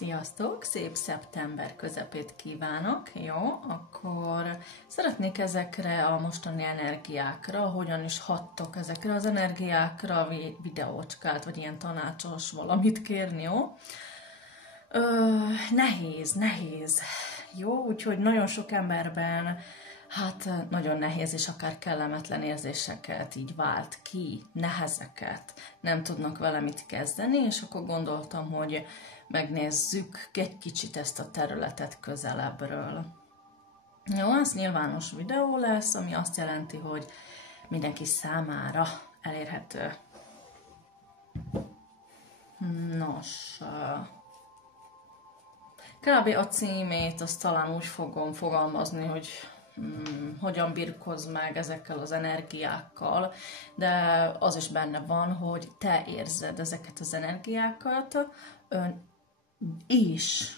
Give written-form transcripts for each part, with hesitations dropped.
Sziasztok! Szép szeptember közepét kívánok! Jó, akkor szeretnék ezekre a mostani energiákra, hogyan is hattok ezekre az energiákra, videócskát, vagy ilyen tanácsos valamit kérni, jó? Nehéz. Jó, úgyhogy nagyon sok emberben nagyon nehéz és akár kellemetlen érzéseket így vált ki, nehezeket, nem tudnak vele mit kezdeni, és akkor gondoltam, hogy megnézzük egy kicsit ezt a területet közelebbről. Jó, ez nyilvános videó lesz, ami azt jelenti, hogy mindenki számára elérhető. Nos, kb. A címét azt talán úgy fogom fogalmazni, hogy hogyan birkozz meg ezekkel az energiákkal, de az is benne van, hogy te érzed ezeket az energiákat, és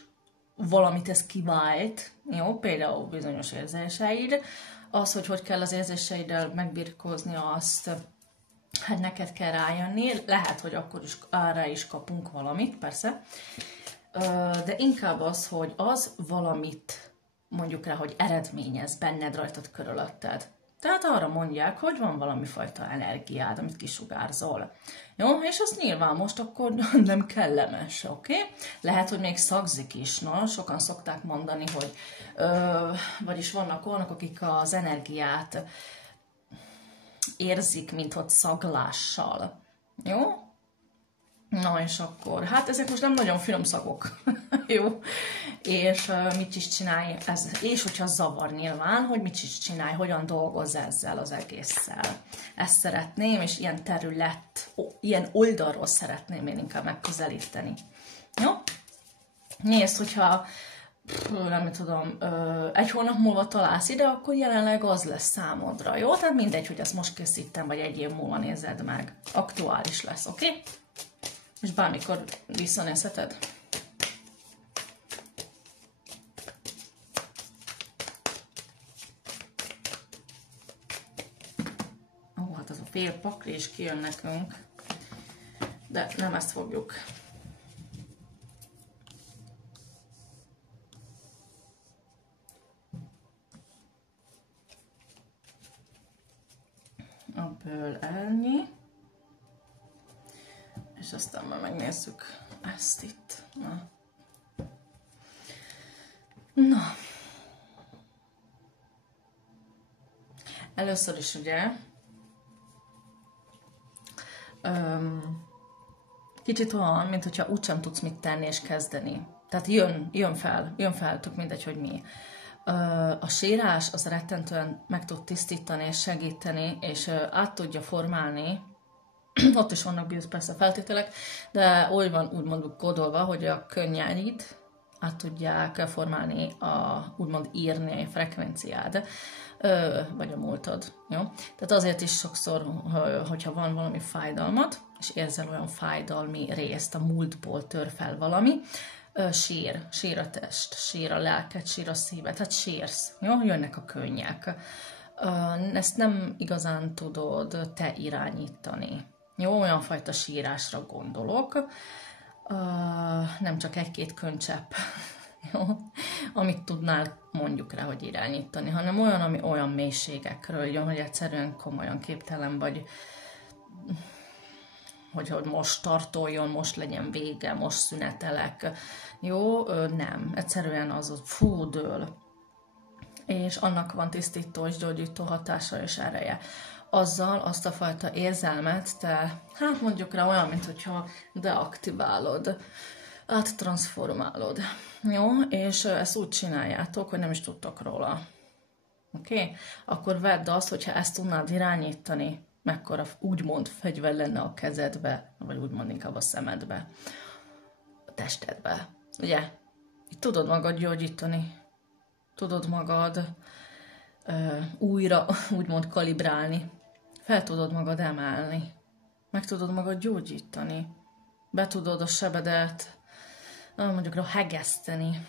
valamit ez kivált, jó, például bizonyos érzéseid, az, hogy kell az érzéseiddel megbirkózni, azt hát neked kell rájönni, lehet, hogy akkor is arra is kapunk valamit, persze, de inkább az, hogy az valamit mondjuk rá, hogy eredményez benned, rajtad, körülötted. Tehát arra mondják, hogy van valami fajta energiád, amit kisugárzol. Jó, és az nyilván most akkor nem kellemes, oké? Lehet, hogy még szagzik is, no? Sokan szokták mondani, hogy vagyis vannak olyanok, akik az energiát érzik, mint hogy szaglással. Jó? Na és akkor, ezek most nem nagyon finom szagok, jó? És mit is csinálj ez, és hogyha zavar nyilván, hogy mit is csinálj, hogyan dolgozz ezzel az egésszel. Ezt szeretném, és ilyen terület, ilyen oldalról szeretném én inkább megközelíteni. Jó? Nézd, hogyha nem tudom, egy hónap múlva találsz ide, akkor jelenleg az lesz számodra, jó? Tehát mindegy, hogy ezt most készítem, vagy egy év múlva nézed meg. Aktuális lesz, oké? És bármikor visszanézheted. Hát az a fél pakli is kijön nekünk, de nem ezt fogjuk. Ebből ennyi. És aztán már megnézzük ezt itt. Na. Először is ugye kicsit olyan, mint hogyha úgysem tudsz mit tenni és kezdeni. Tehát jön fel, tök mindegy, hogy mi. A sírás az rettentően meg tud tisztítani és segíteni, és át tudja formálni. Ott is vannak persze feltételek, de úgy van úgymond kódolva, hogy a könnyeid át tudják formálni, úgymond írni a frekvenciád, vagy a múltad. Jó? Tehát azért is sokszor, hogyha van valami fájdalmat, és érzel olyan fájdalmi részt, a múltból tör fel valami, sír a test, sír a lelked, sír a szíved, tehát sírsz, jó? Jönnek a könnyek. Ezt nem igazán tudod te irányítani. Jó, olyan fajta sírásra gondolok, nem csak egy-két könycsepp, jó, amit tudnál mondjuk rá, hogy irányítani, hanem olyan, ami olyan mélységekről jön, hogy egyszerűen komolyan képtelen vagy, hogy most tartoljon, most legyen vége, most szünetelek. Jó, nem, egyszerűen az dől. És annak van tisztító és gyógyító hatása és ereje. Azzal azt a fajta érzelmet te, mondjuk rá olyan, mint hogyha deaktiválod, áttranszformálod. Jó? És ezt úgy csináljátok, hogy nem is tudtok róla. Oké? Akkor vedd azt, hogyha ezt tudnád irányítani, mekkora úgymond fegyver lenne a kezedbe, vagy úgymond inkább a szemedbe, a testedbe. Ugye? Itt tudod magad gyógyítani. Tudod magad újra úgymond kalibrálni, fel tudod magad emelni, meg tudod magad gyógyítani, be tudod a sebedet mondjuk hegeszteni.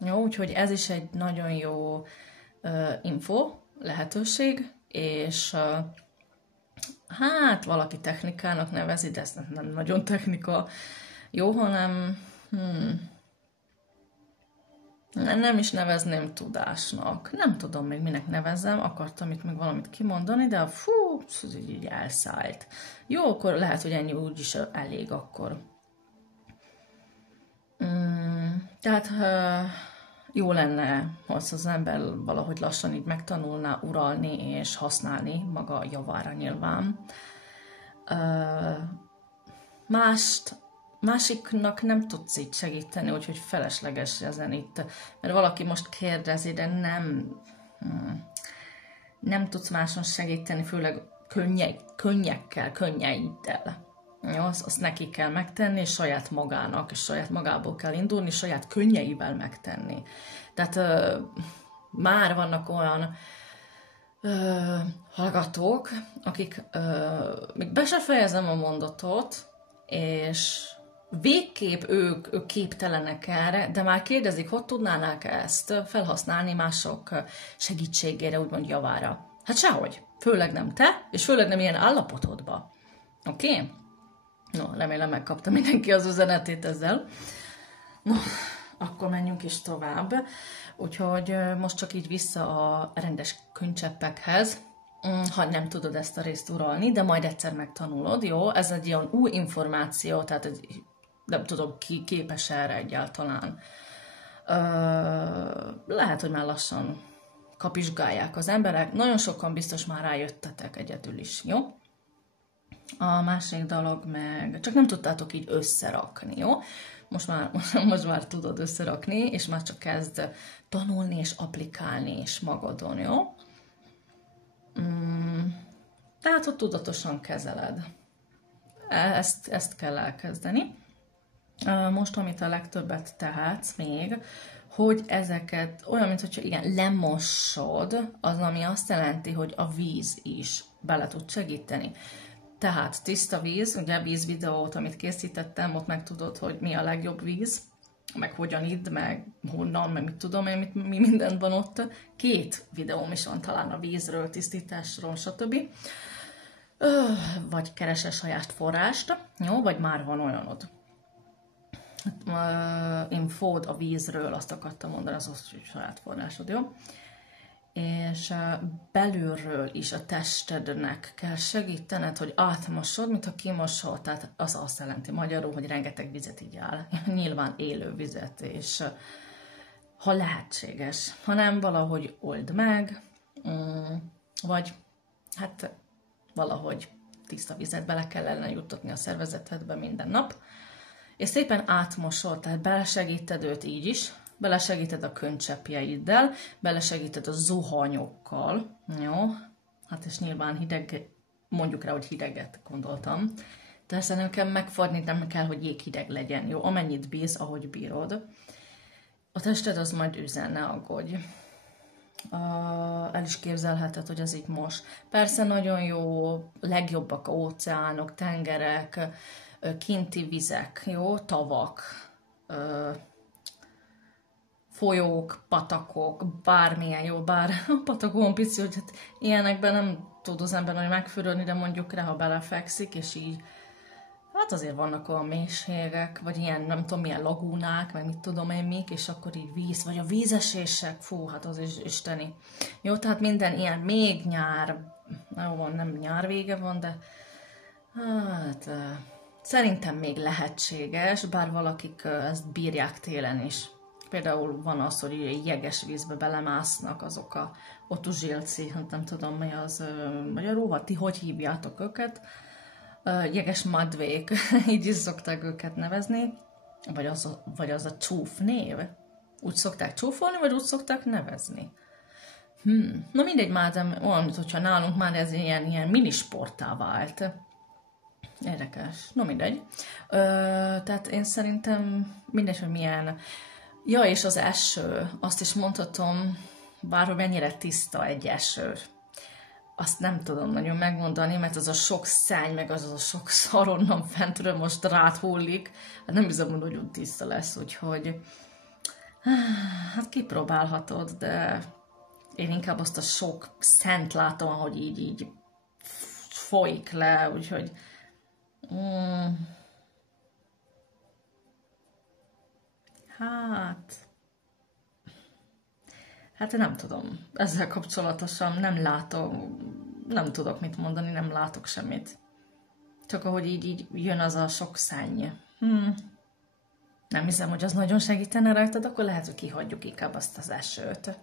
Jó, úgyhogy ez is egy nagyon jó info, lehetőség, és valaki technikának nevezi, de ez nem nagyon technika, jó, hanem Nem is nevezném tudásnak. Nem tudom még minek nevezzem, akartam itt meg valamit kimondani, de fú, ez így elszállt. Jó, akkor lehet, hogy ennyi úgyis elég akkor. Tehát jó lenne, ha az ember valahogy lassan így megtanulná uralni és használni maga javára nyilván. Másiknak nem tudsz így segíteni, úgyhogy felesleges ezen itt. Mert valaki most kérdezi, de nem tudsz máson segíteni, főleg könnyeiddel. Jó, azt neki kell megtenni, és saját magának, és saját magából kell indulni, és saját könnyeivel megtenni. Tehát már vannak olyan hallgatók, akik még be se fejezem a mondatot, és végképp ők képtelenek erre, de már kérdezik, hogy tudnának ezt felhasználni mások segítségére, úgymond javára. Hát sehogy. Főleg nem te, és főleg nem ilyen állapotodba. Oké? No, remélem megkapta mindenki az üzenetét ezzel. No, akkor menjünk is tovább. Úgyhogy most csak így vissza a rendes könycseppekhez, ha nem tudod ezt a részt uralni, de majd egyszer megtanulod, jó? Ez egy olyan új információ, tehát nem tudom, ki képes erre egyáltalán. Lehet, hogy már lassan kapizsgálják az emberek. Nagyon sokan biztos már rájöttetek egyedül is, jó? A másik dolog meg, csak nem tudtátok így összerakni, jó? Most már tudod összerakni, és már csak kezd tanulni és applikálni is magadon, jó? Tehát, hogy tudatosan kezeled. Ezt kell elkezdeni. Most, amit a legtöbbet tehetsz még, hogy ezeket olyan, mint hogyha igen, lemossod, az, ami azt jelenti, hogy a víz is bele tud segíteni. Tehát tiszta víz, ugye vízvideót, amit készítettem, ott megtudod, hogy mi a legjobb víz, meg hogyan idd, meg honnan, meg mit tudom én, mi minden van ott. 2 videóm is van talán a vízről, tisztításról, stb. Vagy keresel saját forrást, jó? Vagy már van olyanod. Infód a vízről, azt akartam mondani, az hogy saját forrásod, jó? És belülről is a testednek kell segítened, hogy átmosod, mintha kimosod, tehát az azt jelenti magyarul, hogy rengeteg vizet igyál, nyilván élő vizet, és ha lehetséges, ha nem, valahogy old meg, vagy hát valahogy tiszta vizet bele kellene juttatni a szervezetedbe minden nap, és szépen átmosod, tehát belesegíted őt így is, belesegíted a könycseppjeiddel, belesegíted a zuhanyokkal, jó? Hát és nyilván hideg, mondjuk rá, hogy hideget gondoltam. Persze nem kell megfordni, nem kell, hogy jéghideg legyen, jó? Amennyit bírsz, ahogy bírod. A tested az majd üzen, ne aggódj. El is képzelheted, hogy ez így most. Persze nagyon jó, legjobbak óceánok, tengerek, kinti vizek, jó? Tavak, folyók, patakok, bármilyen jó, bár a patakon pici, hogy hát ilyenekben nem tud az ember nagyon megfürödni, de mondjuk rá, ha belefekszik, és így, hát azért vannak olyan mélységek, vagy ilyen, nem tudom, milyen lagúnák, meg mit tudom én mik, és akkor így víz, vagy a vízesések, fú, hát az is isteni. Jó, tehát minden ilyen, még nyár, jó van, nem nyár vége van, de hát szerintem még lehetséges, bár valakik ezt bírják télen is. Például van az, hogy jeges vízbe belemásznak azok a otuzsilci, nem tudom mi az magyarul, vagy ti hogy hívjátok őket, jeges madvék, így is szokták őket nevezni, vagy az a csúf név. Úgy szokták csúfolni, vagy úgy szokták nevezni. Na mindegy, már olyan, hogyha nálunk már ez ilyen minisporttá vált. Érdekes. No mindegy. Tehát én szerintem mindegy, hogy milyen. Ja, és az eső, azt is mondhatom, bárhogy mennyire tiszta egy eső. Azt nem tudom nagyon megmondani, mert az a sok szenny, meg az a sok szar onnan fentről most rád hullik. Hát nem hiszem, hogy nagyon tiszta lesz, úgyhogy hát kipróbálhatod, de én inkább azt a sok szent látom, ahogy így folyik le, úgyhogy Hát... Hát nem tudom. Ezzel kapcsolatosan nem látom, nem tudok mit mondani, nem látok semmit. Csak ahogy így jön az a sok szenny. Nem hiszem, hogy az nagyon segítene rajtad, akkor lehet, hogy kihagyjuk inkább azt az esőt.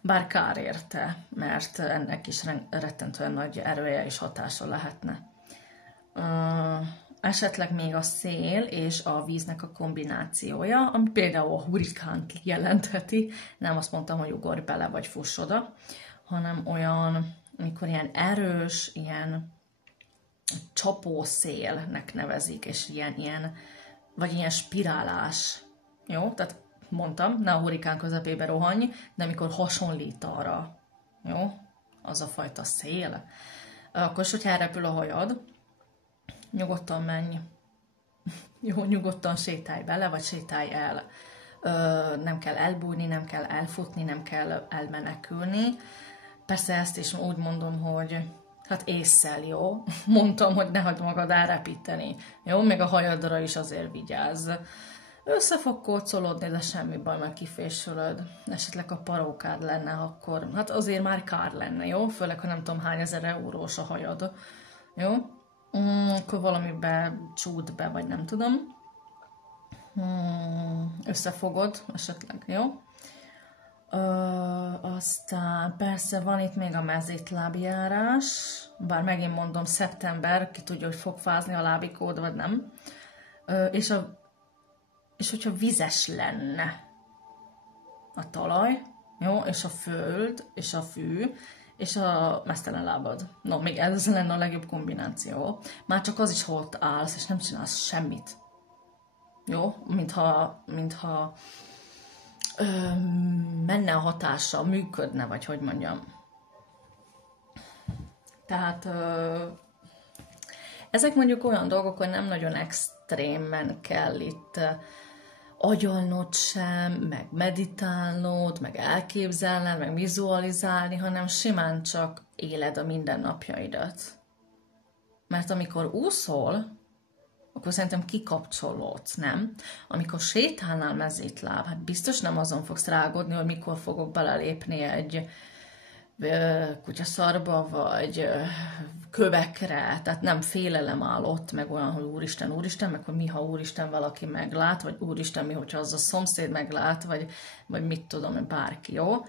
Bár kár érte, mert ennek is rettentően nagy erője és hatása lehetne. Esetleg még a szél és a víznek a kombinációja, ami például a hurikánt jelentheti. Nem azt mondtam, hogy ugorj bele vagy fuss oda, hanem olyan, amikor ilyen erős, ilyen csapószélnek nevezik, és ilyen vagy ilyen spirálás. Jó? Tehát mondtam, ne a hurikán közepébe rohanj, de amikor hasonlít arra, jó? Az a fajta szél. Akkor is, hogyha elrepül a hajad, nyugodtan menj. Jó, nyugodtan sétálj bele, vagy sétálj el. Nem kell elbújni, nem kell elfutni, nem kell elmenekülni. Persze ezt is úgy mondom, hogy hát ésszel, jó? Mondtam, hogy ne hagyd magad elrepíteni. Jó, még a hajadra is azért vigyázz. Össze fog kócolódni, de semmi baj, meg kifésülöd. Esetleg a parókád lenne, akkor hát azért már kár lenne, jó? Főleg, ha nem tudom hány ezer eurós a hajad. Jó? Akkor valamibe csúd be, vagy nem tudom. Összefogod esetleg, jó? Aztán persze van itt még a mezítlábjárás, bár megint mondom, szeptember, ki tudja, hogy fog fázni a lábikód, vagy nem. És hogyha vizes lenne a talaj, jó, és a föld, és a fű, és a meztelen lábad. No, még ez lenne a legjobb kombináció. Már csak az is, ha ott állsz, és nem csinálsz semmit. Jó? Mintha menne a hatása, működne, vagy hogy mondjam. Tehát ezek mondjuk olyan dolgok, hogy nem nagyon extrémen kell itt agyalnod sem, meg meditálnod, meg elképzelned, meg vizualizálni, hanem simán csak éled a mindennapjaidat. Mert amikor úszol, akkor szerintem kikapcsolódsz, nem? Amikor sétálnál mezítláb, hát biztos nem azon fogsz rágódni, hogy mikor fogok belelépni egy kutyaszarba, vagy kövekre, tehát nem félelem áll ott, meg olyan, hogy úristen, meg hogy mi, ha úristen valaki meglát, vagy úristen, mi, hogyha az a szomszéd meglát, vagy mit tudom, bárki, jó?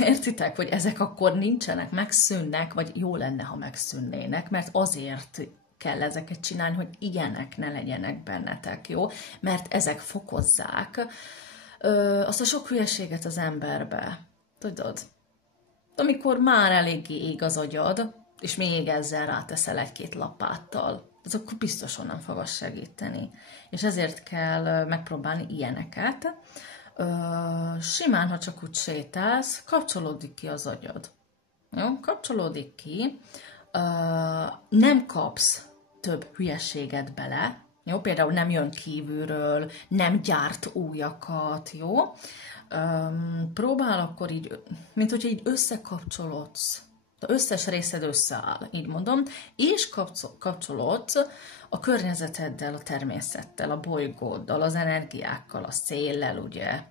Értitek, hogy ezek akkor nincsenek, megszűnnek, vagy jó lenne, ha megszűnnének, mert azért kell ezeket csinálni, hogy ilyenek ne legyenek bennetek, jó? Mert ezek fokozzák azt a sok hülyeséget az emberbe. Tudod? Amikor már eléggé ég az agyad, és még ezzel ráteszel egy-két lapáttal, az akkor biztosan nem fog az segíteni. És ezért kell megpróbálni ilyeneket. Simán, ha csak úgy sétálsz, kapcsolódik ki az agyad. Jó? Kapcsolódik ki. Nem kapsz több hülyeséget bele, jó? Például nem jön kívülről, nem gyárt újakat, jó? Próbál akkor így, mint hogyha így összekapcsolódsz. Az összes részed összeáll, így mondom, és kapcsolódsz a környezeteddel, a természettel, a bolygóddal, az energiákkal, a széllel, ugye,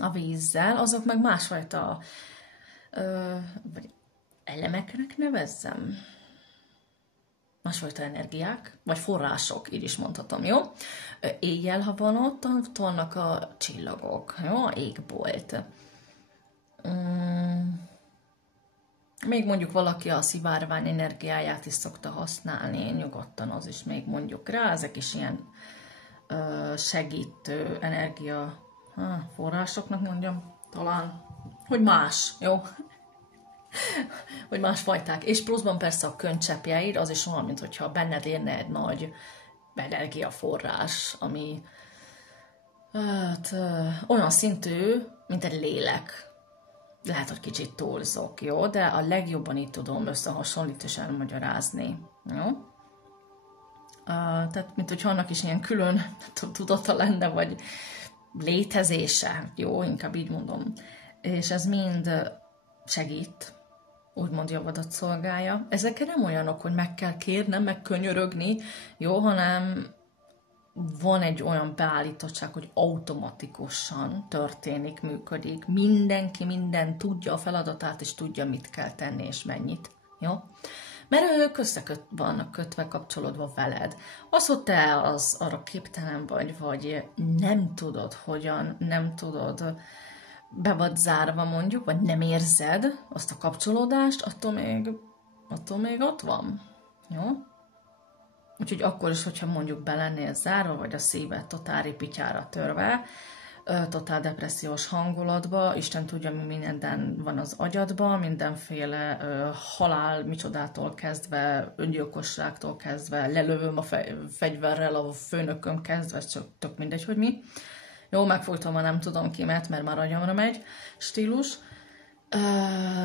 a vízzel, azok meg másfajta vagy elemeknek nevezzem. Másfajta energiák, vagy források, így is mondhatom, jó? Éjjel, ha van ott vannak a csillagok, jó? A égbolt. Még mondjuk valaki a szivárvány energiáját is szokta használni, nyugodtan az is még mondjuk rá, ezek is ilyen segítő energia forrásoknak mondjam, talán, hogy más, jó? Hogy más fajták. És pluszban persze a könycseppjeid, az is olyan, mintha benned érne egy nagy energiaforrás, ami hát, olyan szintű, mint egy lélek. Lehet, hogy kicsit túlzok, jó? De a legjobban így tudom összehasonlítani és elmagyarázni, jó? Tehát, mint hogyha annak is ilyen külön tudata lenne, vagy létezése, jó? Inkább így mondom. És ez mind segít, úgymond javadat szolgálja. Ezek nem olyanok, hogy meg kell kérnem, meg könyörögni, jó, hanem van egy olyan beállítottság, hogy automatikusan történik, működik. Mindenki minden tudja a feladatát, és tudja, mit kell tenni, és mennyit. Jó? Mert ők vannak kötve, kapcsolódva veled. Az, hogy te arra képtelen vagy nem tudod hogyan, nem tudod, be vagy zárva mondjuk, vagy nem érzed azt a kapcsolódást, attól még ott van. Jó? Úgyhogy akkor is, hogyha mondjuk be lennél zárva, vagy a szíved totál ripityára törve, totál depressziós hangulatba, Isten tudja, mi minden van az agyadban, mindenféle halál micsodától kezdve, öngyilkosságtól kezdve, lelövöm a fegyverrel a főnököm kezdve, csak tök mindegy, hogy mi. Jó, megfogtam, nem tudom kimet, mert már agyamra megy stílus.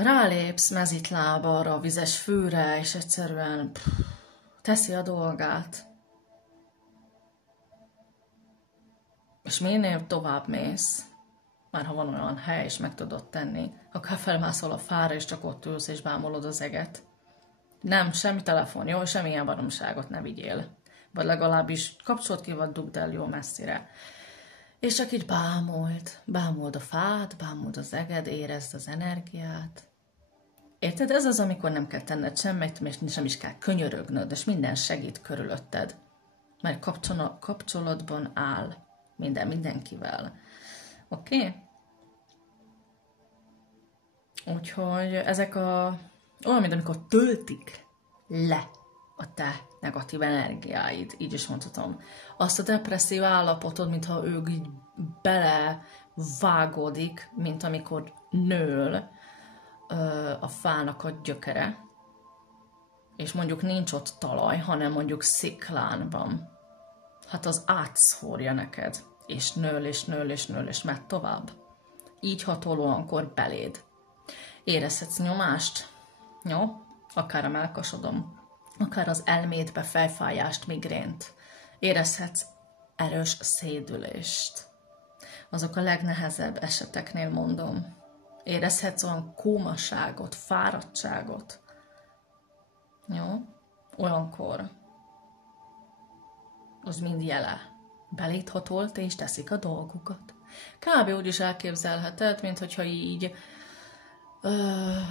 Rálépsz mezitlába arra a vizes fűre, és egyszerűen teszi a dolgát. És minél tovább mész, már ha van olyan hely, és meg tudod tenni, akár felmászol a fára, és csak ott ülsz, és bámulod az eget. Nem, semmi telefon, jó? Semmilyen baromságot ne vigyél. Vagy legalábbis kapcsolt ki, vagy dugd el jó messzire. És csak így bámuld a fát, bámuld az eged, érezd az energiát. Érted? Ez az, amikor nem kell tenned semmit, és nem is kell könyörögnöd, és minden segít körülötted. Mert kapcsolatban áll mindenkivel. Oké? Okay? Úgyhogy ezek olyan, mint amikor töltik le a te negatív energiáid, így is mondhatom. Azt a depresszív állapotod, mintha ők így belevágódik, mint amikor nől a fának a gyökere, és mondjuk nincs ott talaj, hanem mondjuk sziklán van. Hát az átszórja neked, és nől, és nől, és nől, és megy tovább. Így hatolóankor beléd. Érezhetsz nyomást? Jó? Akár a mellkasodon, akár az elmédbe fejfájást, migrént. Érezhetsz erős szédülést. Azok a legnehezebb eseteknél mondom. Érezhetsz olyan kómaságot, fáradtságot. Jó? Olyankor. Az mind jele. Beléd hatolt, és teszik a dolgukat. Kb. Úgy is elképzelheted, mint hogyha így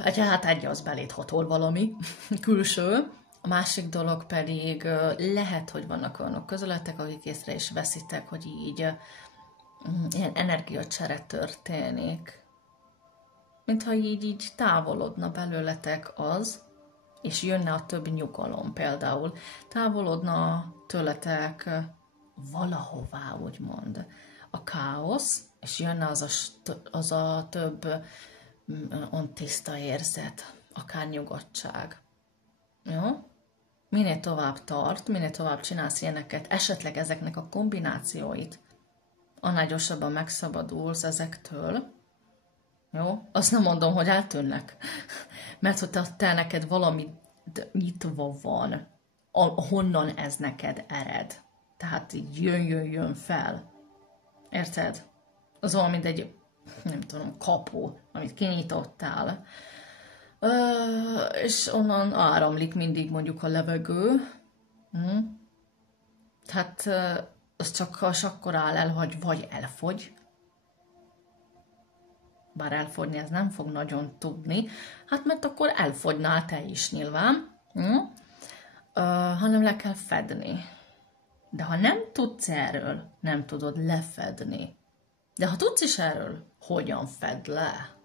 egy az beléd hatol valami külső. A másik dolog pedig lehet, hogy vannak olyanok közöletek, akik észre is veszitek, hogy így ilyen energiacsere történik. Mintha így távolodna belőletek az, és jönne a több nyugalom például. Távolodna tőletek valahová, úgymond, a káosz, és jönne az a több tiszta érzet, akár nyugodtság. Jó? Minél tovább tart, minél tovább csinálsz ilyeneket, esetleg ezeknek a kombinációit, annál gyorsabban megszabadulsz ezektől. Jó? Azt nem mondom, hogy eltűnnek. Mert hogy te neked valami nyitva van, honnan ez neked ered. Tehát így jön fel. Érted? Az olyan, mint egy, nem tudom, kapu, amit kinyitottál. És onnan áramlik mindig mondjuk a levegő. Tehát az csak akkor áll el, hogy vagy elfogy. Bár elfogyni ez nem fog nagyon tudni. Hát mert akkor elfogynál te is nyilván. Hanem le kell fedni. De ha nem tudsz erről, nem tudod lefedni. De ha tudsz is erről, hogyan fedd le?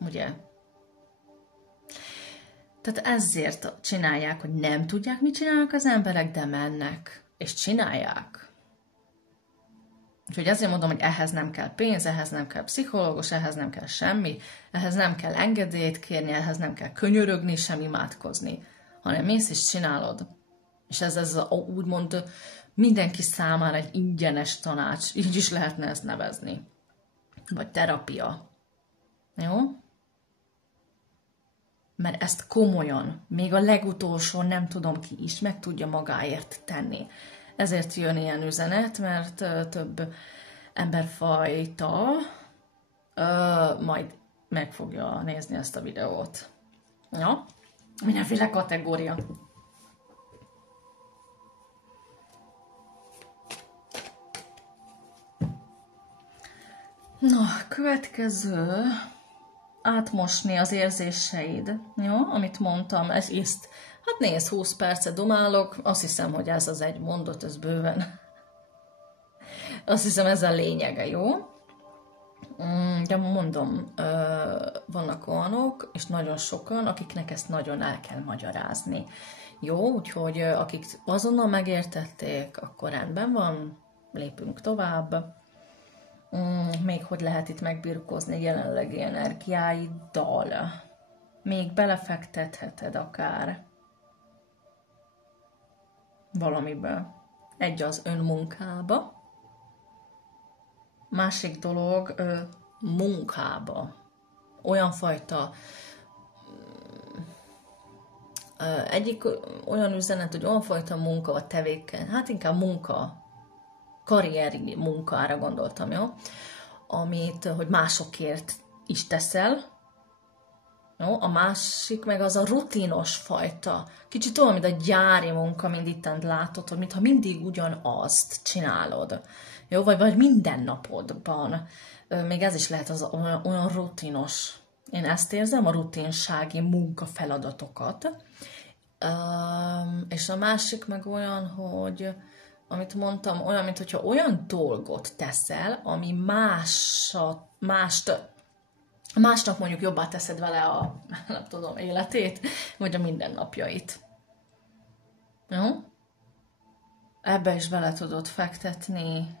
Ugye? Tehát ezért csinálják, hogy nem tudják, mit csinálnak az emberek, de mennek, és csinálják. Úgyhogy ezért mondom, hogy ehhez nem kell pénz, ehhez nem kell pszichológus, ehhez nem kell semmi, ehhez nem kell engedélyt kérni, ehhez nem kell könyörögni, sem imádkozni, hanem mész és csinálod. És ez úgymond mindenki számára egy ingyenes tanács, így is lehetne ezt nevezni. Vagy terapia. Jó? Mert ezt komolyan, még a legutolsó nem tudom ki is meg tudja magáért tenni. Ezért jön ilyen üzenet, mert több emberfajta majd meg fogja nézni ezt a videót. Ja? Mindenféle kategória. Na, következő, átmosni az érzéseid, jó? Amit mondtam, hát nézd, 20 percet domálok, azt hiszem, hogy ez az egy mondat, ez bőven. Azt hiszem, ez a lényege, jó? De mondom, vannak olyanok, és nagyon sokan, akiknek ezt nagyon el kell magyarázni. Jó, úgyhogy akik azonnal megértették, akkor rendben van, lépünk tovább. Még hogy lehet itt megbirkózni jelenlegi energiáiddal. Még belefektetheted akár valamibe. Egy az önmunkába, másik dolog munkába. Olyan fajta egyik olyan üzenet, hogy olyan fajta munka vagy tevéken, hát inkább munka, karrieri munkára gondoltam, jó? Amit, hogy másokért is teszel, jó? A másik meg az a rutinos fajta, kicsit olyan, mint a gyári munka, mint ittent látod, hogy mintha mindig ugyanazt csinálod, jó? Vagy minden napodban. Még ez is lehet az olyan rutinos. Én ezt érzem, a rutinsági munkafeladatokat. És a másik meg olyan, hogy amit mondtam, olyan, mintha olyan dolgot teszel, ami másnak mondjuk jobbá teszed vele a, nem tudom, életét, vagy a mindennapjait. Jó? Ebbe is bele tudod fektetni.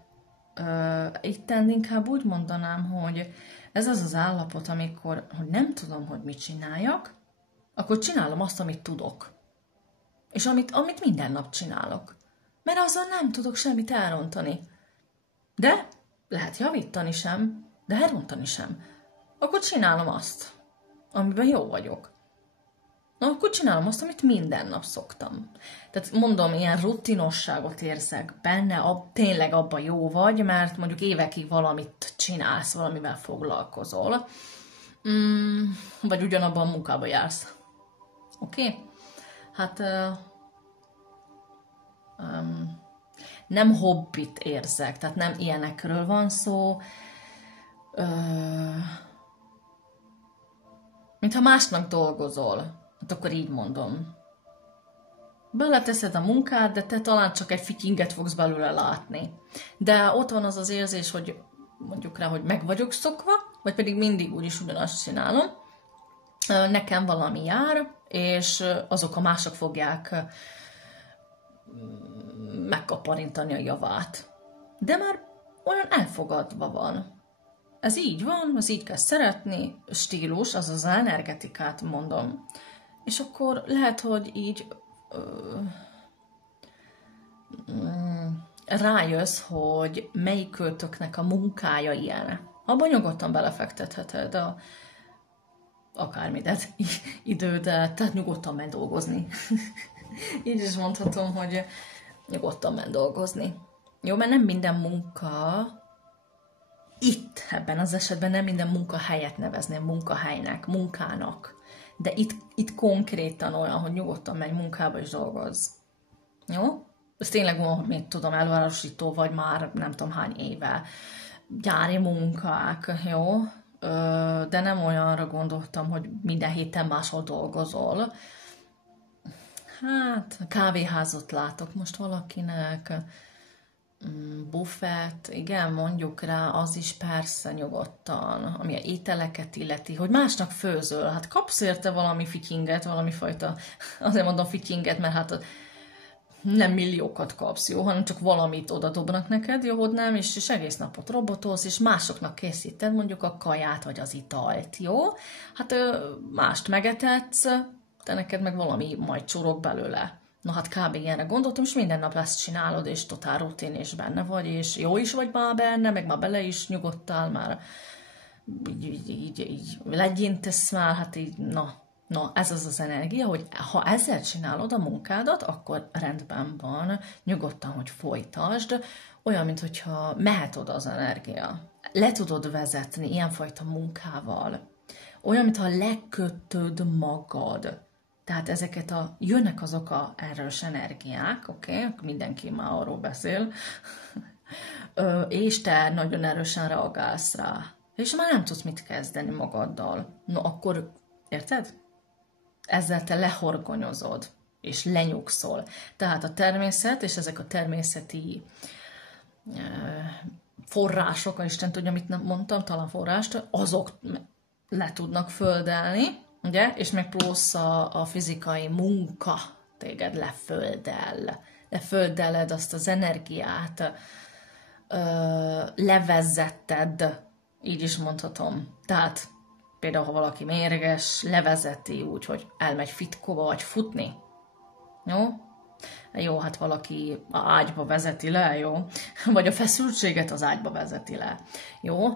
Itten inkább úgy mondanám, hogy ez az az állapot, amikor hogy nem tudom, hogy mit csináljak, akkor csinálom azt, amit tudok. És amit minden nap csinálok. Mert azzal nem tudok semmit elrontani. De lehet javítani sem, de elrontani sem. Akkor csinálom azt, amiben jó vagyok. Na, akkor csinálom azt, amit minden nap szoktam. Tehát mondom, ilyen rutinosságot érzek benne, tényleg abban jó vagy, mert mondjuk évekig valamit csinálsz, valamivel foglalkozol. Vagy ugyanabban a munkába jársz. Oké? Hát nem hobbit érzek, tehát nem ilyenekről van szó, mintha másnak dolgozol, hát akkor így mondom. Beleteszed a munkád, de te talán csak egy fityinget fogsz belőle látni. De ott van az az érzés, hogy mondjuk rá, hogy meg vagyok szokva, vagy pedig mindig úgyis ugyanazt csinálom. Nekem valami jár, és azok a mások fogják megkaparintani a javát. De már olyan elfogadva van. Ez így van, ez így kell szeretni, stílus, azaz az energetikát mondom. És akkor lehet, hogy így rájössz, hogy melyikőtöknek a munkája ilyen. Abban nyugodtan belefektetheted akármidet, idődet, tehát nyugodtan menj dolgozni. Így is mondhatom, hogy nyugodtan menj dolgozni. Jó, mert nem minden munka, itt ebben az esetben nem minden munkahelyet nevezném munkahelynek, munkának. De itt konkrétan olyan, hogy nyugodtan menj munkába és dolgozz. Jó? Ez tényleg olyan, hogy mit tudom, elvárosító vagy már nem tudom hány éve. Gyári munkák, jó? De nem olyanra gondoltam, hogy minden héten máshol dolgozol. Hát, kávéházat látok most valakinek, buffet, igen, mondjuk rá, az is persze nyugodtan, ami a ételeket illeti, hogy másnak főzöl, hát kapsz érte valami fityinget, valami fajta, azért mondom fityinget, mert hát nem milliókat kapsz, jó, hanem csak valamit oda dobnak neked, jó, hogy nem, és egész napot robotolsz, és másoknak készíted mondjuk a kaját, vagy az italt, jó? Hát mást megetetsz, te neked meg valami majd csurog belőle. Na hát kb. Ilyenre gondoltam, és minden nap ezt csinálod, és totál rutin, és benne vagy, és jó is vagy már benne, meg már bele is nyugodtál, már így legyintesz már, hát így, na, ez az az energia, hogy ha ezzel csinálod a munkádat, akkor rendben van, nyugodtan, hogy folytasd, olyan, mintha mehet oda az energia. Le tudod vezetni ilyenfajta munkával. Olyan, mintha lekötöd magad. Tehát jönnek azok a erős energiák, oké? Mindenki már arról beszél, és te nagyon erősen reagálsz rá, és már nem tudsz mit kezdeni magaddal. No, akkor, érted? Ezzel te lehorgonyozod, és lenyugszol. Tehát a természet, és ezek a természeti források, Isten tudja, mit mondtam, talán forrást, azok le tudnak földelni, ugye? És meg plusz a fizikai munka téged leföldel. Leföldeled azt az energiát, levezetted, így is mondhatom. Tehát például, ha valaki mérges, levezeti úgy, hogy elmegy fitkóba, vagy futni. Jó? Jó, hát valaki a ágyba vezeti le, jó? Vagy a feszültséget az ágyba vezeti le. Jó?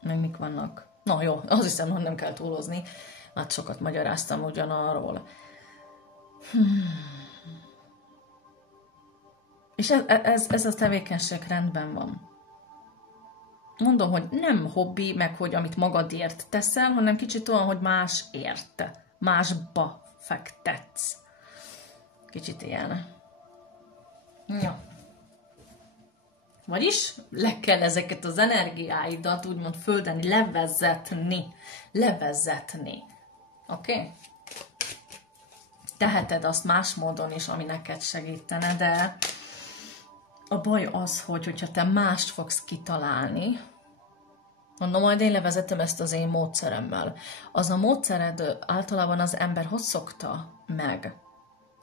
Meg mik vannak? Na jó, azt hiszem, hogy nem kell túlozni. Hát sokat magyaráztam ugyanarról. És ez a tevékenység rendben van. Mondom, hogy nem hobbi, meg hogy amit magadért teszel, hanem kicsit olyan, hogy másért, másba fektetsz. Kicsit ilyen. Ja. Vagyis le kell ezeket az energiáidat úgymond földeni, levezetni. Oké? Okay? Teheted azt más módon is, ami neked segítene, de a baj az, hogyha te mást fogsz kitalálni, mondom, majd én levezetem ezt az én módszeremmel. Az a módszered általában az ember hogy szokta meg,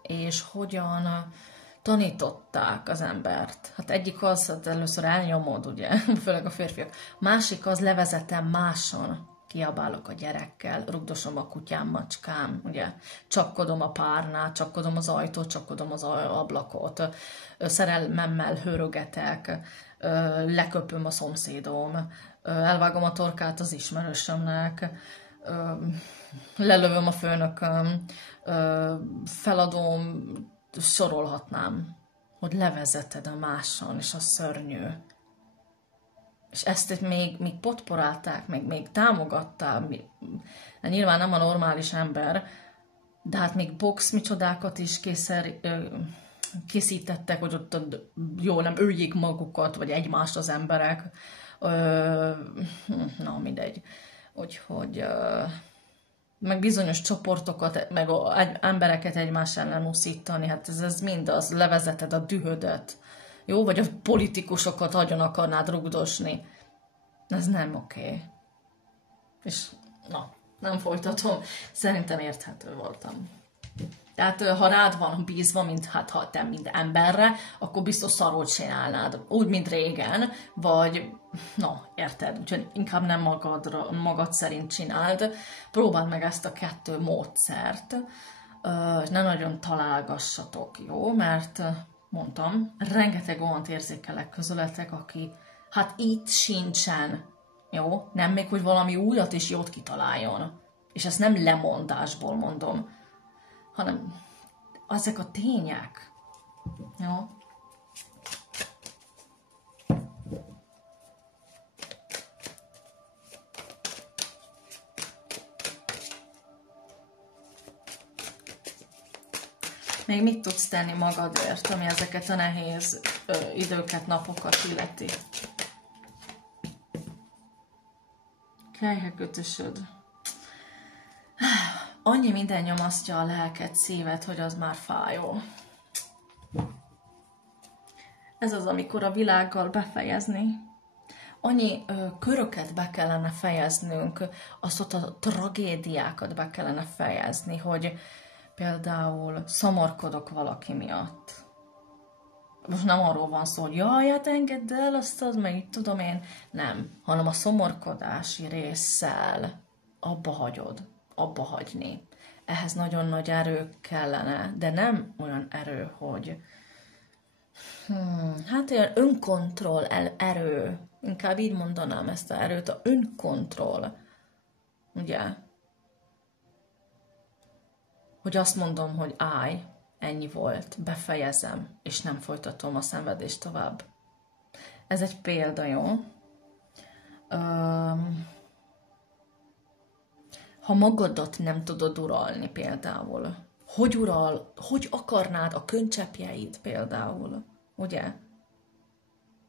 és hogyan tanították az embert. Hát egyik az, hát először elnyomod, ugye, főleg a férfiak. Másik az, levezetem máson. Kiabálok a gyerekkel, rugdosom a kutyám, macskám, ugye, csapkodom a párnát, csapkodom az ajtót, csapkodom az ablakot, szerelmemmel hőrögetek, leköpöm a szomszédom, elvágom a torkát az ismerősömnek, lelövöm a főnököm, feladom, sorolhatnám, hogy levezeted a máson, és a szörnyű. És ezt még potporálták, még támogatták. Nyilván nem a normális ember, de hát még box micsodákat is készítettek, hogy ott jó, nem öljék magukat, vagy egymást az emberek. Na, mindegy. Úgyhogy meg bizonyos csoportokat, meg embereket egymás ellen uszítani, hát ez mind az, levezeted a dühödet. Jó? Vagy a politikusokat agyon akarnád rugdosni. Ez nem oké. És na, nem folytatom. Szerintem érthető voltam. Tehát ha rád van bízva, ha te mint emberre, akkor biztos szarul csinálnád. Úgy, mint régen, vagy na, érted? Úgyhogy inkább nem magad szerint csináld. Próbáld meg ezt a 2 módszert. Ne nagyon találgassatok, jó? Mert mondtam, rengeteg olyan érzékelek közületek, aki hát itt sincsen, jó? Nem még, hogy valami újat és jót kitaláljon. És ezt nem lemondásból mondom, hanem ezek a tények, jó? Még mit tudsz tenni magadért, ami ezeket a nehéz időket, napokat illeti? Kelyhekötösöd. Annyi minden nyomasztja a lelket, szíved, hogy az már fájó. Ez az, amikor a világgal befejezni. Annyi köröket be kellene fejeznünk, azt a tragédiákat be kellene fejezni, hogy például szomorkodok valaki miatt. Most nem arról van szó, hogy jaj, hát engedd el azt, meg itt tudom én. Nem, hanem a szomorkodási résszel abba hagyni. Ehhez nagyon nagy erő kellene, de nem olyan erő, hogy hát olyan önkontroll erő. Inkább így mondanám ezt a erőt, a önkontroll. Ugye? Hogy azt mondom, hogy állj, ennyi volt, befejezem, és nem folytatom a szenvedést tovább. Ez egy példa, jó? Ha magadat nem tudod uralni például, hogy akarnád a könycseppjeid például, ugye?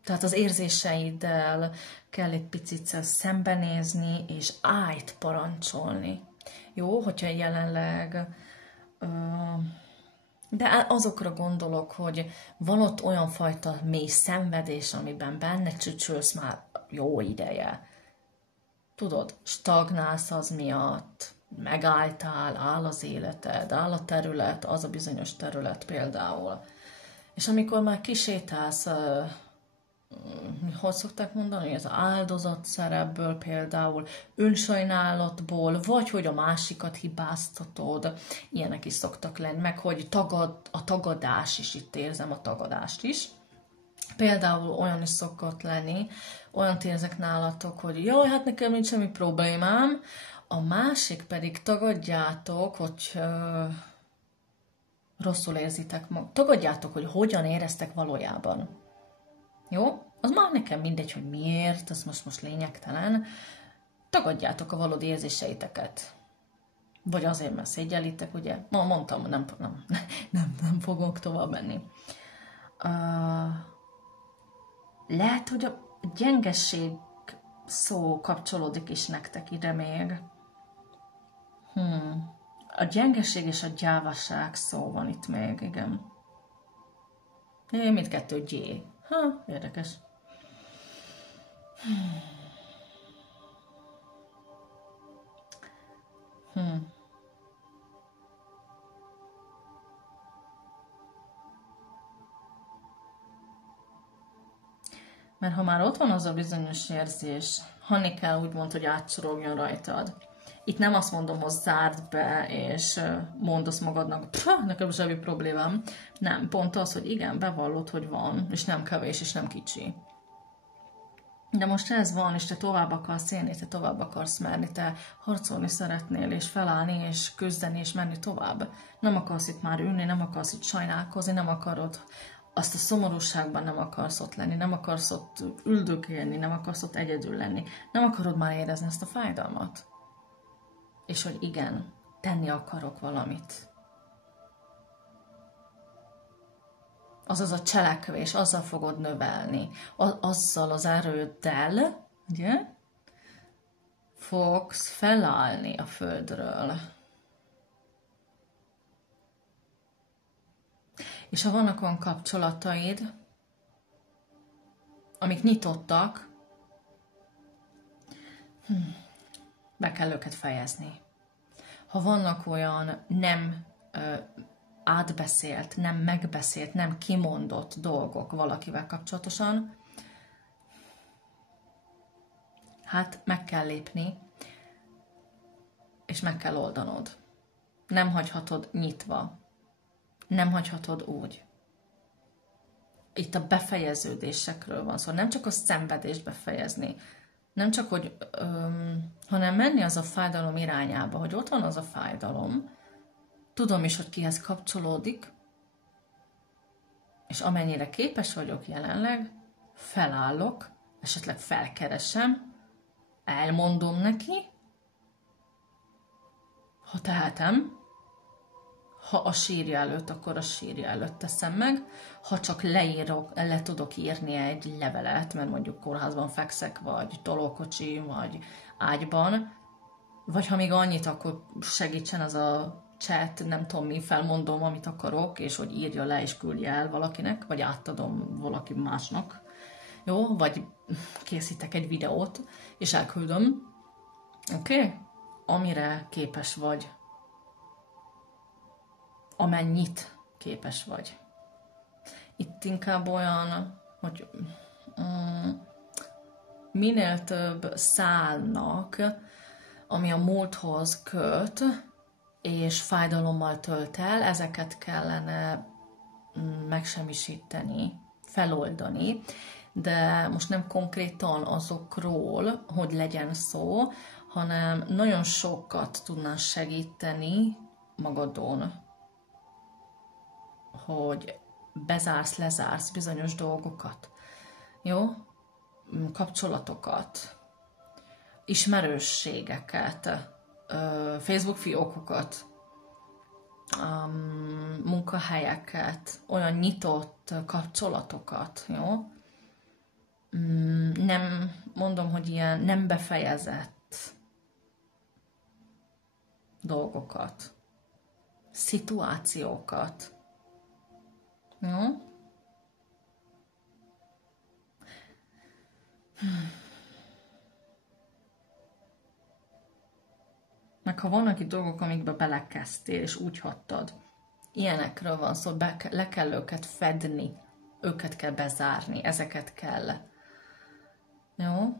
Tehát az érzéseiddel kell egy picit szembenézni, és állj parancsolni. Jó, hogyha jelenleg... De azokra gondolok, hogy van ott olyan fajta mély szenvedés, amiben benne csücsülsz már jó ideje. Tudod, stagnálsz az miatt, megálltál, áll az életed, áll a terület, az a bizonyos terület például. És amikor már kisétálsz, hogy szokták mondani, az áldozat szerepből például, önsajnálatból, vagy hogy a másikat hibáztatod, ilyenek is szoktak lenni, meg hogy a tagadás is, itt érzem a tagadást is. Például olyan is szokott lenni, olyan érzek nálatok, hogy jaj, hát nekem nincs semmi problémám, a másik pedig tagadjátok, hogy rosszul érzitek magam. Tagadjátok, hogy hogyan éreztek valójában. Jó? Az már nekem mindegy, hogy miért, az most lényegtelen. Tagadjátok a valódi érzéseiteket. Vagy azért, mert szégyellitek, ugye? Ma mondtam, nem fogok tovább menni. Lehet, hogy a gyengesség szó kapcsolódik is nektek ide még. A gyengesség és a gyávaság szó van itt még, igen. Mindkettő G. Érdekes. Mert ha már ott van az a bizonyos érzés, Hannikál úgy mondta, hogy átsorogjon rajtad. Itt nem azt mondom, hogy zárd be, és mondd azt magadnak, nekem semmi problémám. Nem, pont az, hogy igen, bevallod, hogy van, és nem kevés, és nem kicsi. De most ez van, és te tovább akarsz élni, te tovább akarsz merni, te harcolni szeretnél, és felállni, és küzdeni, és menni tovább. Nem akarsz itt már ülni, nem akarsz itt sajnálkozni, nem akarod azt a szomorúságban nem akarsz ott lenni, nem akarsz ott üldögélni, nem akarsz ott egyedül lenni, nem akarod már érezni ezt a fájdalmat. És hogy igen, tenni akarok valamit. Azaz a cselekvés, azzal fogod növelni, azzal az erőddel, ugye, fogsz felállni a földről. És ha vannak olyan kapcsolataid, amik nyitottak, be kell őket fejezni. Ha vannak olyan nem átbeszélt, nem megbeszélt, nem kimondott dolgok valakivel kapcsolatosan, hát meg kell lépni, és meg kell oldanod. Nem hagyhatod nyitva. Nem hagyhatod úgy. Itt a befejeződésekről van szó. Szóval nem csak a szenvedést befejezni, nem csak, hogy, hanem menni az a fájdalom irányába, hogy ott van az a fájdalom, tudom is, hogy kihez kapcsolódik, és amennyire képes vagyok jelenleg, felállok, esetleg felkeresem, elmondom neki, ha tehetem, ha a sírja előtt, akkor a sírja előtt teszem meg, ha csak le tudok írni egy levelet, mert mondjuk kórházban fekszek, vagy tolókocsi, vagy ágyban, vagy ha még annyit, akkor segítsen az a chat, nem tudom mi, felmondom, amit akarok, és hogy írja le, és küldje el valakinek, vagy átadom valaki másnak, jó? Vagy készítek egy videót, és elküldöm, oké? Amire képes vagy. Amennyit képes vagy. Itt inkább olyan, hogy minél több szálnak, ami a múlthoz köt, és fájdalommal tölt el, ezeket kellene megsemmisíteni, feloldani, de most nem konkrétan azokról, hogy legyen szó, hanem nagyon sokat tudnál segíteni magadon, hogy bezársz, lezársz bizonyos dolgokat, jó? Kapcsolatokat, ismerősségeket, Facebook fiókokat, munkahelyeket, olyan nyitott kapcsolatokat, jó? Nem, mondom, hogy ilyen nem befejezett dolgokat, szituációkat, jó? Meg ha vannak itt dolgok, amikbe belekezdtél, és úgy hagytad, ilyenekről van szó, le kell őket fedni, őket kell bezárni, ezeket kell, jó?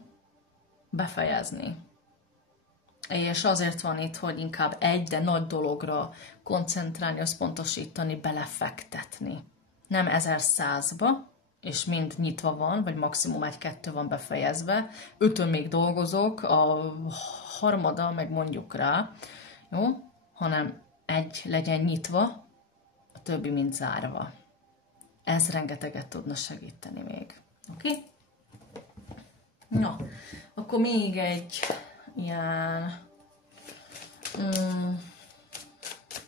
Befejezni. És azért van itt, hogy inkább egy, de nagy dologra koncentrálni, összpontosítani, belefektetni. Nem 1100-ba, és mind nyitva van, vagy maximum 1-2 van befejezve. 5-ön még dolgozok, a harmada meg mondjuk rá, jó? Hanem 1 legyen nyitva, a többi mind zárva. Ez rengeteget tudna segíteni még. Oké? Na, akkor még egy ilyen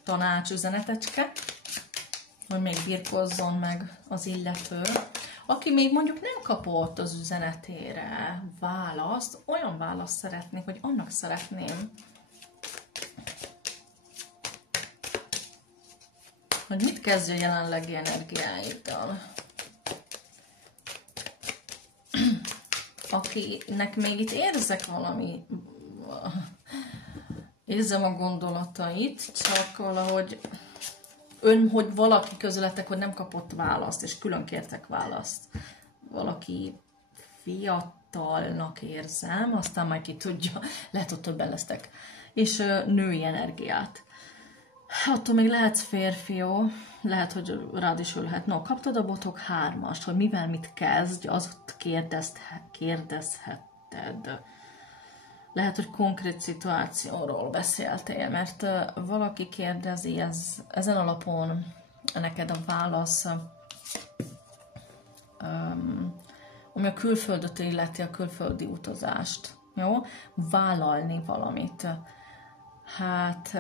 tanácsüzenetecske, hogy még birkozzon meg az illető. Aki még mondjuk nem kapott az üzenetére választ, olyan választ szeretnék, hogy annak szeretném, hogy mit kezdje jelenlegi energiáiddal. Akinek még itt érzek valami, érzem a gondolatait, csak valahogy hogy valaki közületek, hogy nem kapott választ, és külön kértek választ. Valaki fiatalnak érzem, aztán majd ki tudja, lehet, hogy többen lesztek. És női energiát. Attól még lehetsz férfi, jó? Lehet, hogy rád is ülhet. No, kaptad a botok 3-ast, hogy mivel mit kezdj, azt kérdezhetted. Lehet, hogy konkrét szituációról beszéltél, mert valaki kérdezi, ezen alapon neked a válasz, ami a külföldöt illeti, a külföldi utazást, jó? Vállalni valamit. Hát...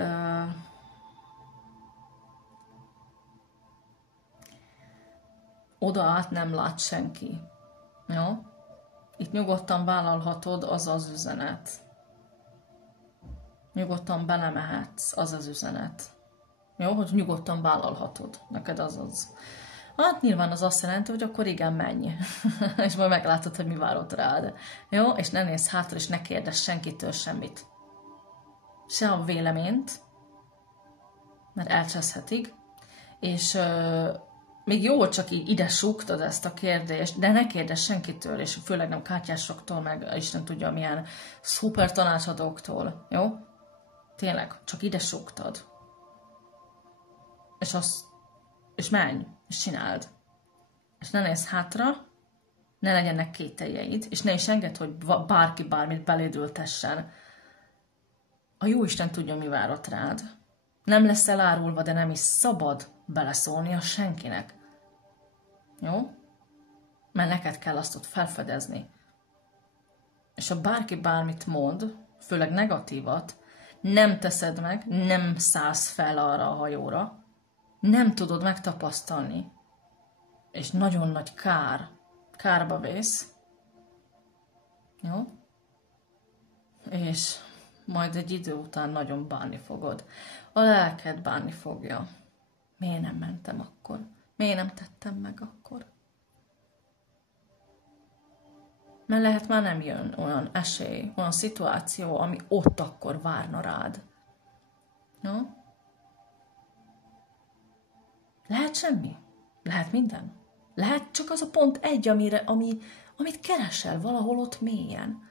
oda át nem lát senki. Jó? Itt nyugodtan vállalhatod, az az üzenet. Nyugodtan belemehetsz, az az üzenet. Jó? Hogy nyugodtan vállalhatod. Neked az az. Hát nyilván az azt jelenti, hogy akkor igen, menj. És majd meglátod, hogy mi vár ott rád. Jó? És ne nézz hátra, és ne kérdezz senkitől semmit. Se a véleményt, mert elcseszhetik. És... még jó, hogy csak így ide súgtad ezt a kérdést, de ne kérdezz senkitől, és főleg nem kártyásoktól, meg Isten tudja milyen szuper tanácsadóktól, jó? Tényleg, csak ide súgtad. És menj, és csináld. És ne nézz hátra, ne legyenek kételjeid, és ne is engedd, hogy bárki bármit beléd ültessen. A Jóisten tudja, mi vár ott rád. Nem lesz elárulva, de nem is szabad beleszólni a senkinek. Jó? Mert neked kell azt ott felfedezni. És ha bárki bármit mond, főleg negatívat, nem teszed meg, nem szállsz fel arra a hajóra, nem tudod megtapasztalni, és nagyon nagy kárba vész. Jó? És majd egy idő után nagyon bánni fogod. A lelked bánni fogja. Miért nem mentem akkor? Miért nem tettem meg akkor? Mert lehet már nem jön olyan esély, olyan szituáció, ami ott akkor várna rád. No? Lehet semmi. Lehet minden. Lehet csak az a pont egy, amit keresel valahol ott mélyen.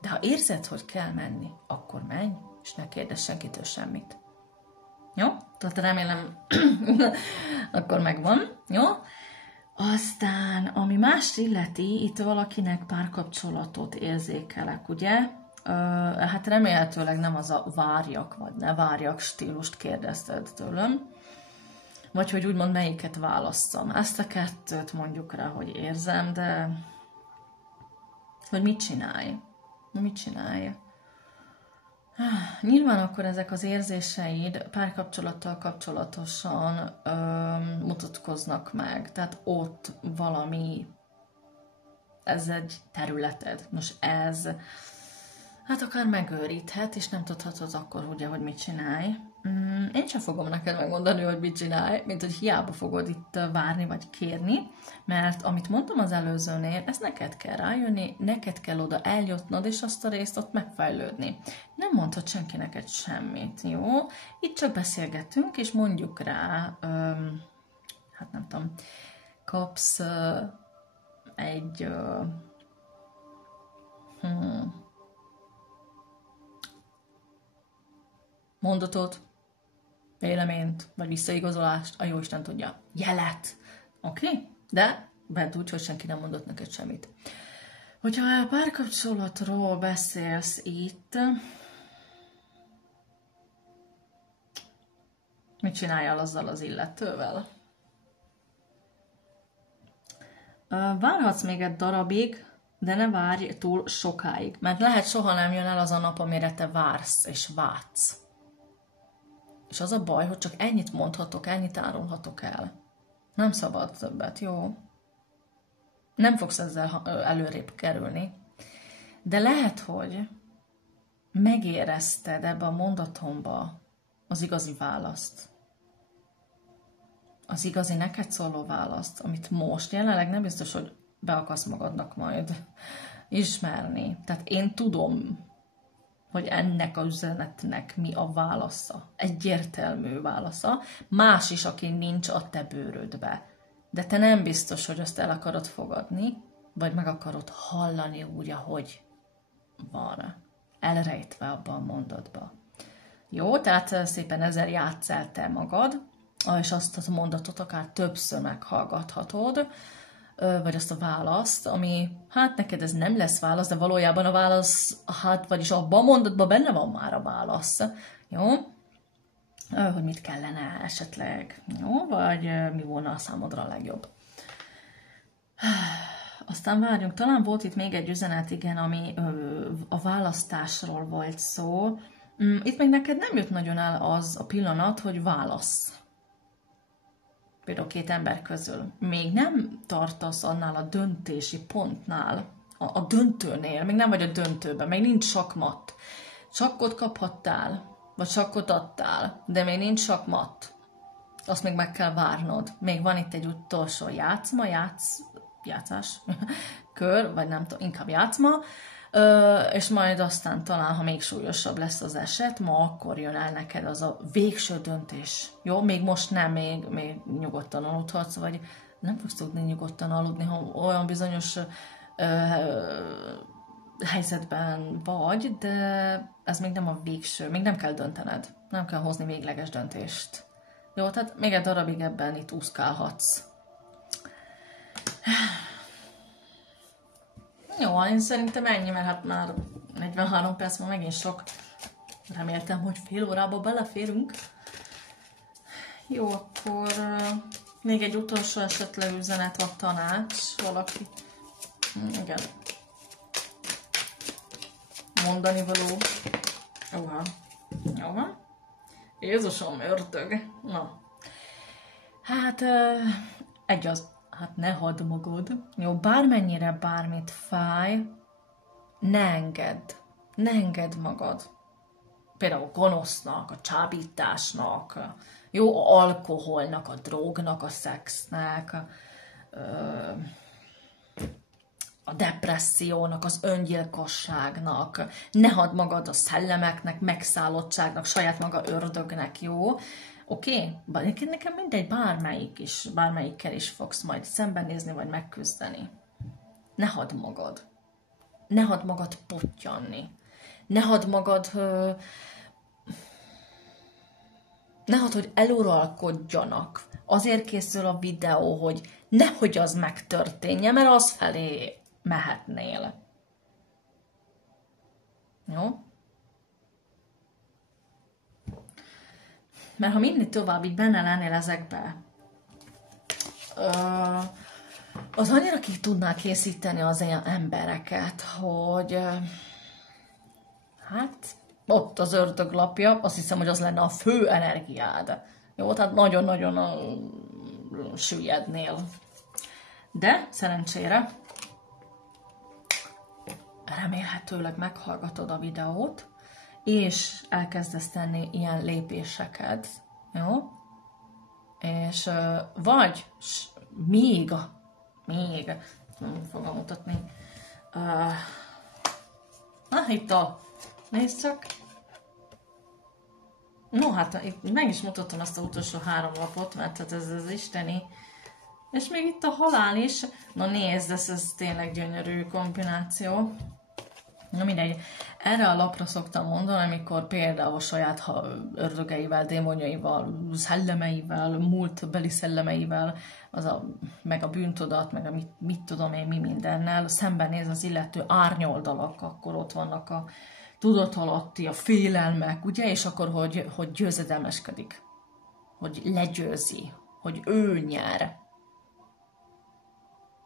De ha érzed, hogy kell menni, akkor menj, és ne kérdezz senkitől semmit. Jó? Tehát remélem, akkor megvan. Jó? Aztán, ami más illeti, itt valakinek párkapcsolatot érzékelek, ugye? Hát remélhetőleg nem az a várjak, vagy ne várjak stílust kérdezted tőlem. Vagy hogy úgymond melyiket válasszam. Ezt a kettőt mondjuk rá, hogy érzem, de hogy mit csinálj? Mit csinálj? Nyilván akkor ezek az érzéseid párkapcsolattal kapcsolatosan mutatkoznak meg. Tehát ott valami, ez egy területed. Most ez, hát akár megőríthet, és nem tudhatod akkor ugye, hogy mit csinálj. Én sem fogom neked megmondani, hogy mit csinálj, mint hogy hiába fogod itt várni vagy kérni, mert amit mondtam az előzőnél, ezt neked kell rájönni, neked kell oda eljutnod, és azt a részt ott megfejlődni. Nem mondhat senki neked semmit, jó? Itt csak beszélgetünk, és mondjuk rá, hát nem tudom, kapsz egy mondatot, véleményt, vagy visszaigazolást, a jóisten tudja, jelet, oké? De bent úgy, hogy senki nem mondott neked semmit. Hogyha a párkapcsolatról beszélsz itt, mit csináljál azzal az illetővel? Várhatsz még egy darabig, de ne várj túl sokáig, mert lehet soha nem jön el az a nap, amire te vársz és vágysz. És az a baj, hogy csak ennyit mondhatok, ennyit árulhatok el. Nem szabad többet, jó? Nem fogsz ezzel előrébb kerülni. De lehet, hogy megérezted ebbe a mondatomba az igazi választ. Az igazi neked szóló választ, amit most jelenleg nem biztos, hogy be akarsz magadnak majd ismerni. Tehát én tudom, hogy ennek a üzenetnek mi a válasza. Egyértelmű válasza. Más is, aki nincs a te bőrödbe. De te nem biztos, hogy azt el akarod fogadni, vagy meg akarod hallani úgy, ahogy van. Elrejtve abban a mondatba. Jó, tehát szépen ezzel játsz el te magad, és azt a mondatot akár többször meghallgathatod, vagy azt a választ, ami, hát neked ez nem lesz válasz, de valójában a válasz, hát vagyis abban a mondatban benne van már a válasz. Jó? Hogy mit kellene esetleg, jó? Vagy mi volna a számodra a legjobb. Aztán várjunk, talán volt itt még egy üzenet, igen, ami a választásról volt szó. Itt még neked nem jött nagyon el az a pillanat, hogy válasz. Például két ember közül. Még nem tartasz annál a döntési pontnál, a döntőnél, még nem vagy a döntőben, még nincs sakmat. Sakkot kaphattál, vagy sakkot adtál, de még nincs sakmat. Azt még meg kell várnod. Még van itt egy utolsó játszás, kör, vagy nem tudom, inkább játszma, és majd aztán talán, ha még súlyosabb lesz az eset, ma akkor jön el neked az a végső döntés. Jó? Még most nem, még nyugodtan aludhatsz, vagy nem fogsz tudni nyugodtan aludni, ha olyan bizonyos helyzetben vagy, de ez még nem a végső, még nem kell döntened. Nem kell hozni végleges döntést. Jó, tehát még egy darabig ebben itt úszkálhatsz. Jó, én szerintem ennyi, mert hát már 43 perc, már megint sok. Reméltem, hogy fél órába beleférünk. Jó, akkor még egy utolsó esetleg üzenet vagy tanács valaki. Igen. Mondani való. Jó van. Jézusom, ördög. Na. Hát, hát ne hadd magad. Jó, bármennyire bármit fáj, ne engedd magad. Például a gonosznak, a csábításnak, jó, a alkoholnak, a drognak, a szexnek, a depressziónak, az öngyilkosságnak, ne hadd magad a szellemeknek, megszállottságnak, saját maga ördögnek, jó? Oké? Nekem mindegy, bármelyikkel is fogsz majd szembenézni, vagy megküzdeni. Ne hadd magad. Ne hadd magad pottyanni. Ne hadd magad... Ne hadd, hogy eluralkodjanak. Azért készül a videó, hogy nehogy az megtörténje, mert az felé mehetnél. Jó? Mert ha minél tovább így benne lennél ezekbe, az annyira ki tudná készíteni az ilyen embereket, hogy hát ott az ördöglapja, azt hiszem, hogy az lenne a fő energiád. Jó, tehát nagyon-nagyon süllyednél. De szerencsére remélhetőleg meghallgatod a videót, és elkezdesz tenni ilyen lépéseket, jó? És vagy még, nem fogom mutatni, itt nézd csak. No, hát itt meg is mutatom azt az utolsó 3 lapot, mert hát ez az isteni. És még itt a halál is. Na nézd, ez tényleg gyönyörű kombináció. Na mindegy, erre a lapra szoktam mondani, amikor például saját ördögeivel, démonjaival, szellemeivel, múltbeli szellemeivel, meg a bűntudat, meg a mit tudom én, mi mindennel szembenéz az illető árnyoldalak, akkor ott vannak a tudatalatti, a félelmek, ugye, és akkor, hogy győzedelmeskedik, hogy legyőzi, hogy ő nyer.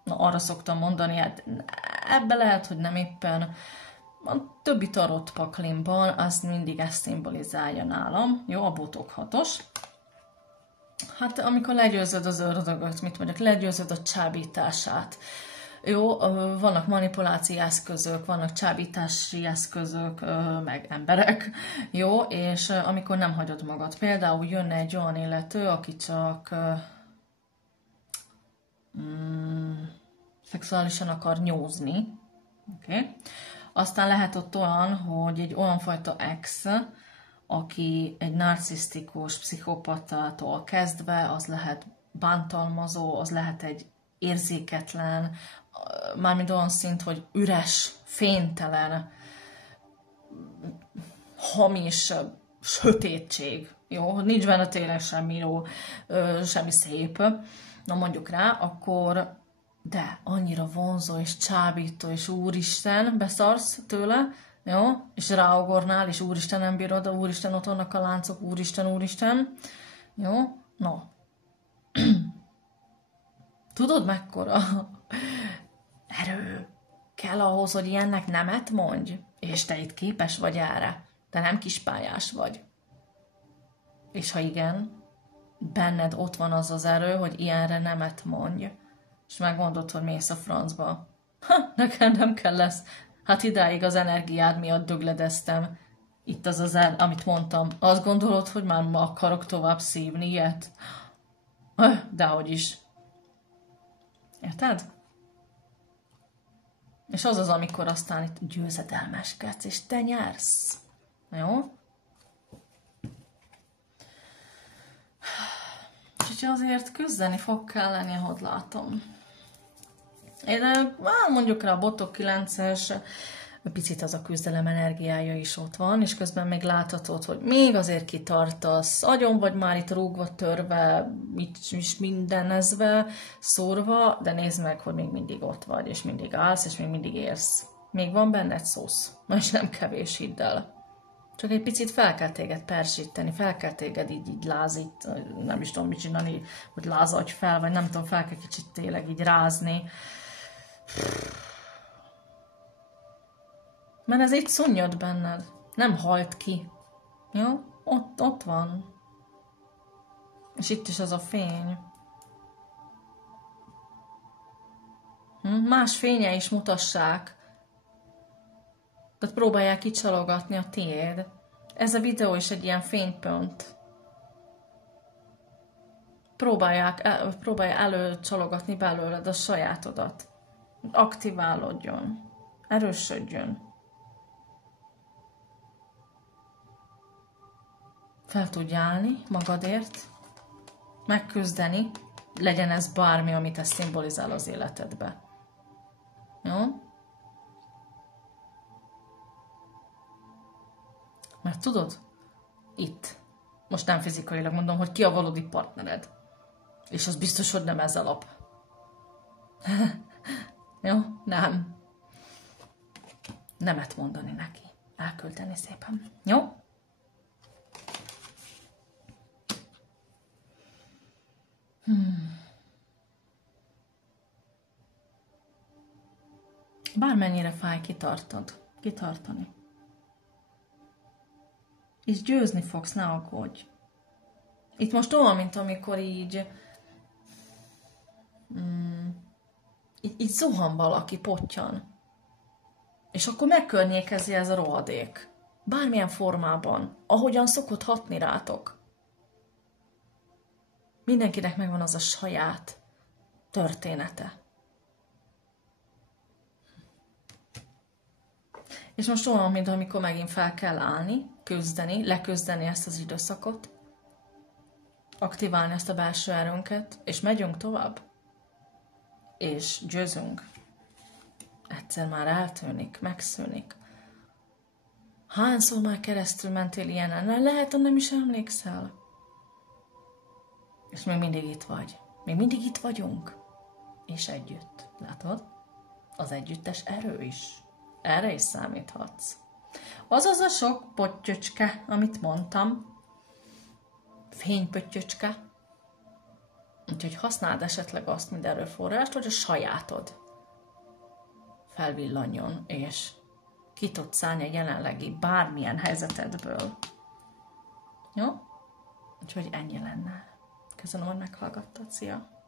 Na, arra szoktam mondani, hát ebbe lehet, hogy nem éppen. A többi tarot paklimban azt mindig ezt szimbolizálja nálam. Jó, a botok 6-os. Hát amikor legyőzöd az ördögöt, mit mondjak, legyőzöd a csábítását. Jó, vannak manipulációs eszközök, vannak csábítási eszközök, meg emberek. Jó, és amikor nem hagyod magad. Például jönne egy olyan illető, aki csak szexuálisan akar nyúzni. Okay. Aztán lehet ott olyan, hogy egy olyan fajta ex, aki egy narcisztikus pszichopatától kezdve, az lehet bántalmazó, az lehet egy érzéketlen, mármint olyan szint, hogy üres, fénytelen, hamis, sötétség. Jó, nincs benne tényleg semmi jó, semmi szép. Na mondjuk rá, akkor de annyira vonzó és csábító, és úristen, beszarsz tőle, jó? És ráugornál, és úristen nem bírod, úristen ott vannak a láncok, úristen, jó? No. Tudod mekkora erő kell ahhoz, hogy ilyennek nemet mondj? És te itt képes vagy erre. Te nem kispályás vagy. És ha igen, benned ott van az az erő, hogy ilyenre nemet mondj. És megmondod, hogy mész a francba. Nekem nem kell lesz. Hát idáig az energiád miatt dögledeztem. Itt az amit mondtam. Azt gondolod, hogy már ma akarok tovább szívni ilyet? Dehogy is. Érted? És az, amikor aztán itt győzedelmeskedsz, és te nyersz. Jó? És azért küzdeni fog kelleni, ahogy látom. Én mondjuk rá a botok 9-es, picit az a küzdelem energiája is ott van, és közben még láthatod, hogy még azért kitartasz, agyon vagy már itt rúgva, törve, is mindenezve, szórva, de nézd meg, hogy még mindig ott vagy, és mindig állsz, és még mindig érsz. Még van benned szósz, és nem kevés, hidd el. Csak egy picit fel kell téged persíteni, fel kell téged így lázít, nem is tudom mit csinálni, hogy lázadj fel, vagy nem tudom, fel kell kicsit tényleg így rázni. Mert ez itt szunnyad benned. Nem halt ki. Jó? Ott van. És itt is az a fény. Más fénye is mutassák. Tehát próbálják kicsalogatni a tiéd. Ez a videó is egy ilyen fénypont. Próbálja előcsalogatni belőled a sajátodat. Aktiválódjon. Erősödjön. Fel tudj állni magadért. Megküzdeni. Legyen ez bármi, amit ez szimbolizál az életedbe. Jó? Mert tudod, itt, most nem fizikailag mondom, hogy ki a valódi partnered. És az biztos, hogy nem ez a lap. Jó? Nem. Nemet mondani neki. Elküldeni szépen. Jó? Bármennyire fáj, kitartani. És győzni fogsz, ne aggódj. Itt most olyan, mint amikor így zuhan valaki, pottyan. És akkor megkörnyékezi ez a rohadék. Bármilyen formában, ahogyan szokott hatni rátok. Mindenkinek megvan az a saját története. És most olyan, mint amikor megint fel kell állni, küzdeni, leküzdeni ezt az időszakot, aktiválni ezt a belső erőnket, és megyünk tovább. És győzünk. Egyszer már eltűnik, megszűnik. Hányszor már keresztül mentél ilyenen? Lehet, hogy nem is emlékszel. És még mindig itt vagy. Még mindig itt vagyunk. És együtt. Látod? Az együttes erő is. Erre is számíthatsz. Az a sok pottyöcske, amit mondtam, fénypöttyöcske, úgyhogy használd esetleg azt, mint erőforrást, hogy a sajátod felvillanjon, és ki tudsz szállni a jelenlegi bármilyen helyzetedből. Jó? Úgyhogy ennyi lenne. Köszönöm, hogy meghallgattad. Szia!